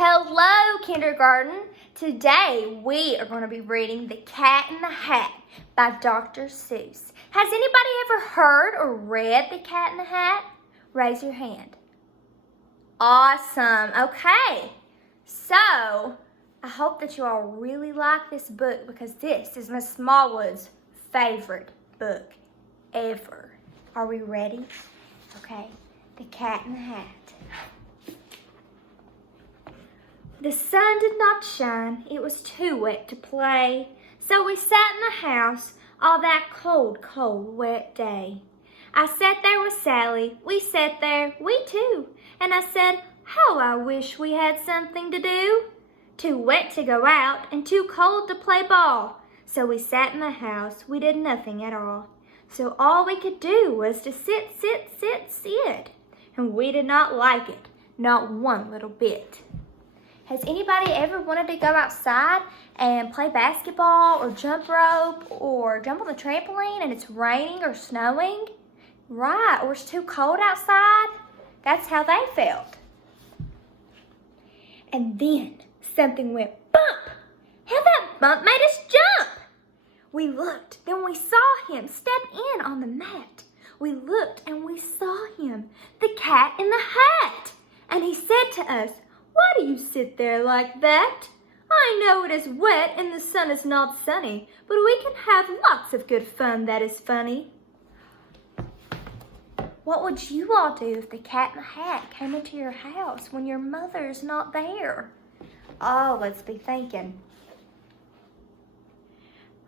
Hello, kindergarten. Today we are going to be reading The Cat in the Hat by Dr. Seuss. Has anybody ever heard or read The Cat in the Hat? Raise your hand. Awesome. Okay. So, I hope that you all really like this book because this is Miss Smallwood's favorite book ever. Are we ready? Okay. The Cat in the Hat. The sun did not shine, it was too wet to play, so we sat in the house all that cold, cold, wet day. I sat there with Sally, we sat there, we too, and I said, how I wish we had something to do. Too wet to go out and too cold to play ball, so we sat in the house, we did nothing at all. So all we could do was to sit, sit, sit, sit, and we did not like it, not one little bit. Has anybody ever wanted to go outside and play basketball or jump rope or jump on the trampoline and it's raining or snowing? Right, or it's too cold outside? That's how they felt. And then something went bump. How that bump made us jump. We looked, then we saw him step in on the mat. We looked and we saw him, the cat in the hat. And he said to us, why do you sit there like that? I know it is wet and the sun is not sunny, but we can have lots of good fun that is funny. What would you all do if the cat in the hat came into your house when your mother's not there? Oh, let's be thinking.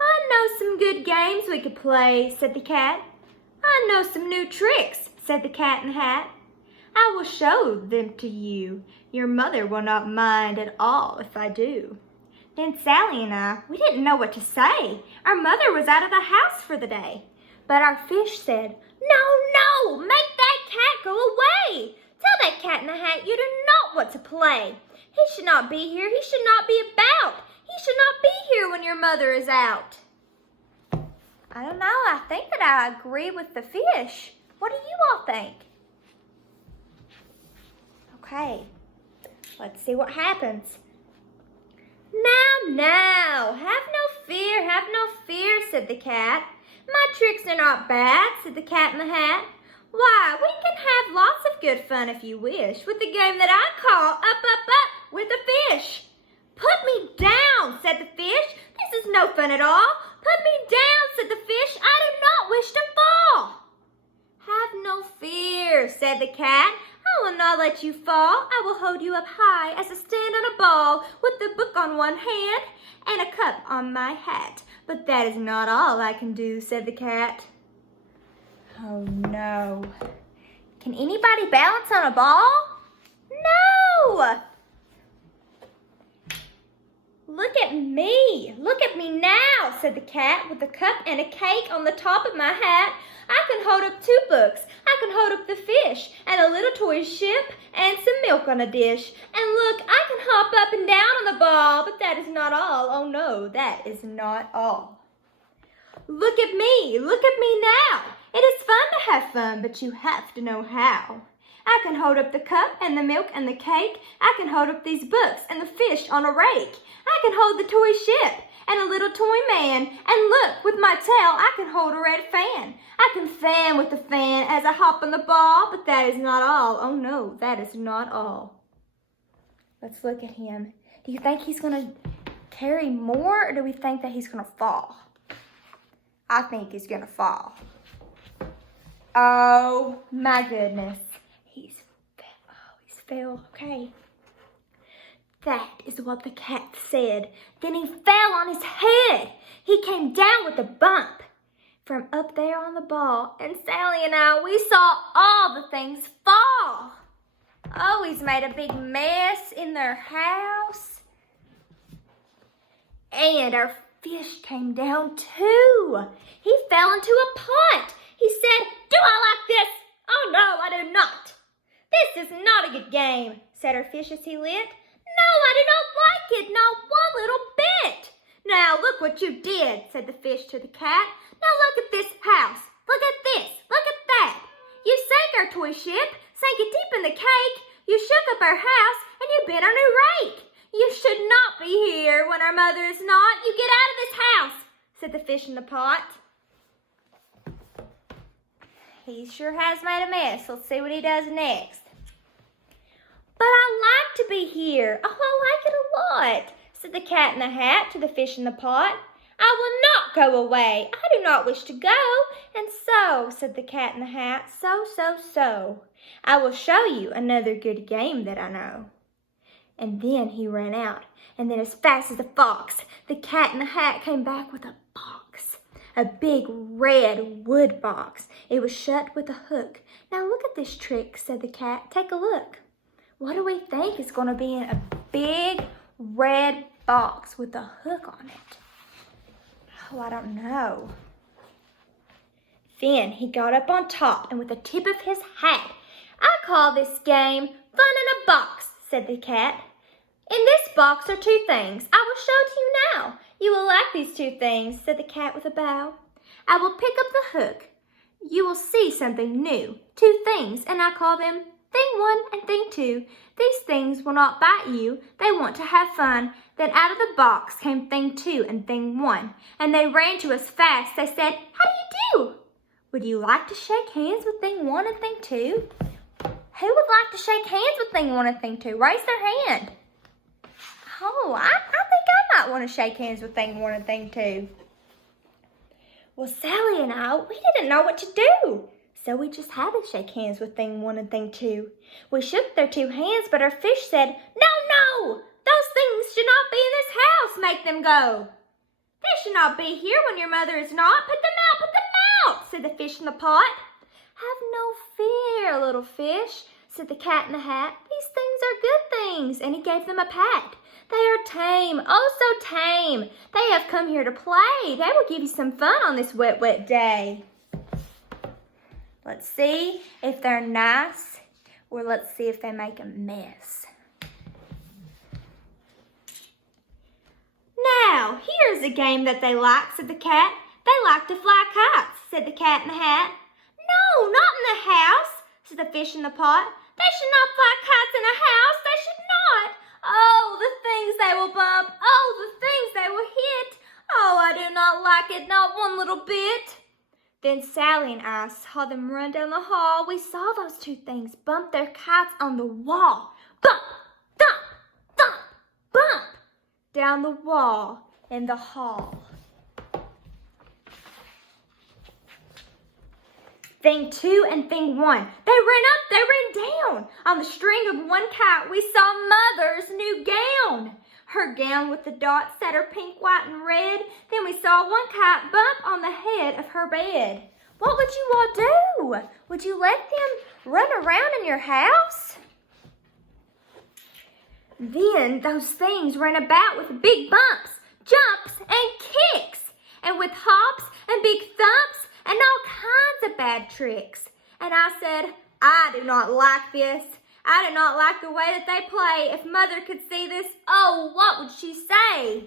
I know some good games we could play, said the cat. I know some new tricks, said the cat in the hat. I will show them to you. Your mother will not mind at all if I do. Then Sally and I, we didn't know what to say. Our mother was out of the house for the day. But our fish said, no, make that cat go away. Tell that cat in the hat you do not want to play. He should not be here. He should not be about. He should not be here when your mother is out. I don't know. I think that I agree with the fish. What do you all think? Okay, let's see what happens. Now, have no fear, said the cat. My tricks are not bad, said the cat in the hat. Why, we can have lots of good fun if you wish, with the game that I call Up with a fish. Put me down, said the fish. This is no fun at all. Put me down, said the fish. I do not wish to fall. Have no fear, said the cat. I will not let you fall. I will hold you up high as I stand on a ball with the book on one hand and a cup on my hat. But that is not all I can do, said the cat. Oh no. Can anybody balance on a ball? No! Look at me now, said the cat with a cup and a cake on the top of my hat. I can hold up 2 books, I can hold up the fish, and a little toy ship, and some milk on a dish. And look, I can hop up and down on the ball, but that is not all. Oh no, that is not all. Look at me now. It is fun to have fun, but you have to know how. I can hold up the cup and the milk and the cake. I can hold up these books and the fish on a rake. I can hold the toy ship and a little toy man. And look, with my tail, I can hold a red fan. I can fan with the fan as I hop on the ball, but that is not all. Oh no, that is not all. Let's look at him. Do you think he's gonna carry more, or do we think that he's gonna fall? I think he's gonna fall. Oh my goodness. He's fell, okay. That is what the cat said. Then he fell on his head. He came down with a bump from up there on the ball. And Sally and I, we saw all the things fall. Oh, he's made a big mess in their house. And our fish came down too. He fell into a pot. He said, do I like this? Oh no, I do not. This is not a good game, said our fish as he lit. No, I do not like it, not one little bit. Now look what you did, said the fish to the cat. Now look at this house. Look at this. Look at that. You sank our toy ship, sank it deep in the cake. You shook up our house and you've been on a rake. You should not be here when our mother is not. You get out of this house, said the fish in the pot. He sure has made a mess. Let's see what he does next. But I like to be here. Oh, I like it a lot, said the cat in the hat to the fish in the pot. I will not go away. I do not wish to go. And so, said the cat in the hat, so, I will show you another good game that I know. And then he ran out. And then as fast as a fox, the cat in the hat came back with a box. A big red wood box. It was shut with a hook. Now look at this trick, said the cat. Take a look. What do we think is going to be in a big red box with a hook on it? Oh, I don't know. Then he got up on top and with the tip of his hat, I call this game Fun in a Box, said the cat. In this box are two things. I will show to you now. You will like these two things, said the cat with a bow. I will pick up the hook. You will see something new. Two things, and I call them Thing 1 and Thing 2. These things will not bite you. They want to have fun. Then out of the box came Thing 2 and Thing 1, and they ran to us fast. They said, how do you do? Would you like to shake hands with Thing 1 and Thing 2? Who would like to shake hands with Thing 1 and Thing 2? Raise their hand. Oh, I think I might want to shake hands with Thing 1 and Thing 2. Well, Sally and I, we didn't know what to do. So we just had to shake hands with Thing 1 and Thing 2. We shook their two hands, but our fish said, no, those things should not be in this house. Make them go. They should not be here when your mother is not. Put them out, said the fish in the pot. Have no fear, little fish, said the cat in the hat. These things are good things, and he gave them a pat. They are tame, oh so tame. They have come here to play. They will give you some fun on this wet, wet day. Let's see if they're nice, or let's see if they make a mess. Now, here's a game that they like, said the cat. They like to fly kites, said the cat in the hat. No, not in the house, said the fish in the pot. They should not fly kites in a house, they should not. Oh, the things they will bump, oh, the things they will hit. Oh, I do not like it, not one little bit. Then Sally and I saw them run down the hall. We saw those two things bump their kites on the wall. Bump, thump, thump, bump, down the wall in the hall. Thing 2 and Thing 1. They ran up, they ran down. On the string of one kite, we saw Mother's new gown. Her gown with the dots that are pink, white, and red. Then we saw one kite bump on the head of her bed. What would you all do? Would you let them run around in your house? Then those things ran about with big bumps, jumps, and kicks, and with hops and big thumps and all kinds of bad tricks. And I said, I do not like this. I do not like the way that they play. If Mother could see this, oh, what would she say?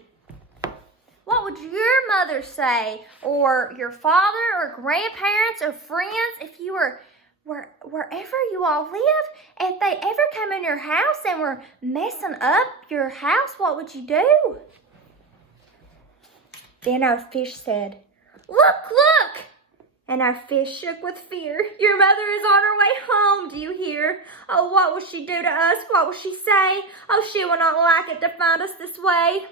What would your mother say? Or your father or grandparents or friends, if you were wherever you all live, if they ever come in your house and were messing up your house, what would you do? Then our fish said, look! And our fish shook with fear. Your mother is on her way home, do you hear? Oh, what will she do to us? What will she say? Oh, she will not like it to find us this way.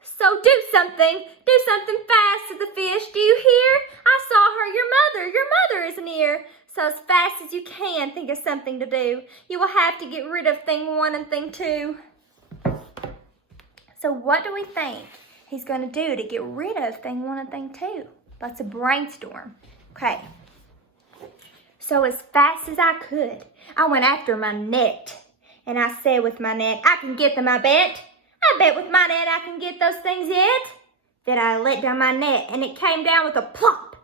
So do something fast, said the fish. Do you hear? I saw her, your mother is near. So as fast as you can, think of something to do. You will have to get rid of Thing 1 and Thing 2. So what do we think he's going to do to get rid of Thing 1 and Thing 2? Let's brainstorm. Okay, so as fast as I could, I went after my net. And I said with my net, I can get them, I bet. I bet with my net I can get those things yet. Then I let down my net and it came down with a plop.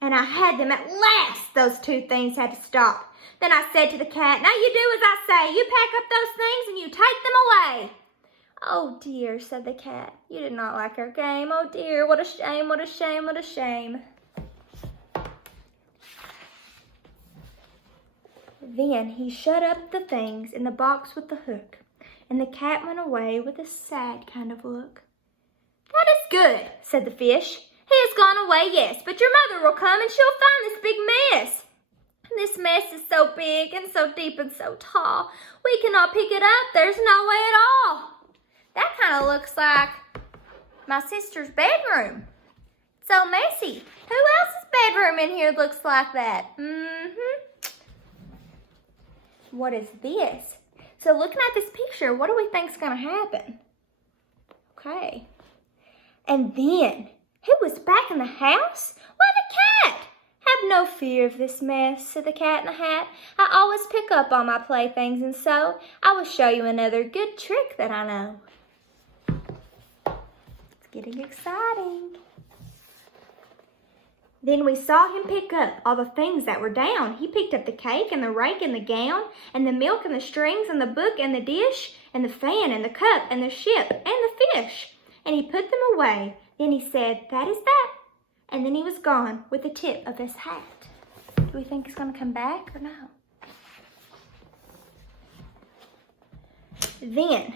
And I had them at last. Those two things had to stop. Then I said to the cat, now you do as I say. You pack up those things and you take them away. Oh dear, said the cat. You did not like our game. Oh dear, what a shame, what a shame, what a shame. Then he shut up the things in the box with the hook. and the cat went away with a sad kind of look. "That is good," said the fish. "He has gone away, yes, but your mother will come and she'll find this big mess. This mess is so big and so deep and so tall. We cannot pick it up. There's no way at all." That kind of looks like my sister's bedroom. So messy. Who else's bedroom in here looks like that? What is this? So looking at this picture, what do we think is going to happen? Okay. And then, who was back in the house? Why, the cat! "Have no fear of this mess," said the Cat in the Hat. "I always pick up all my playthings, and so I will show you another good trick that I know." It's getting exciting. Then we saw him pick up all the things that were down. He picked up the cake and the rake and the gown and the milk and the strings and the book and the dish and the fan and the cup and the ship and the fish. And he put them away. Then he said, "That is that." And then he was gone with the tip of his hat. Do we think he's going to come back or no? Then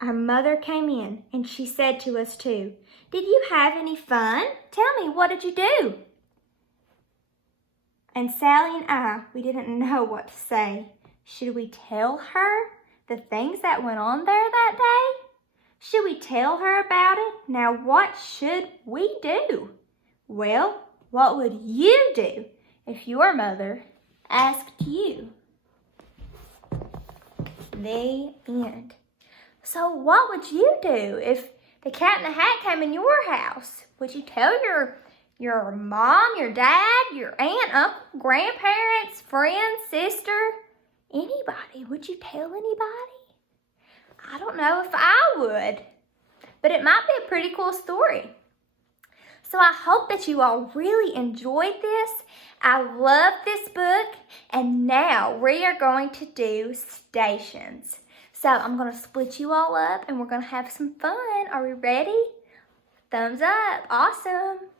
our mother came in and she said to us too, "Did you have any fun? Tell me, what did you do?" And Sally and I, we didn't know what to say. Should we tell her the things that went on there that day? Should we tell her about it? Now what should we do? Well, what would you do if your mother asked you? The end. So what would you do if the Cat in the Hat came in your house? Would you tell your mom, your dad, your aunt, uncle, grandparents, friend, sister, anybody? Would you tell anybody? I don't know if I would, but it might be a pretty cool story. So I hope that you all really enjoyed this. I love this book, and now we are going to do stations. So I'm going to split you all up, and we're going to have some fun. Are we ready? Thumbs up. Awesome.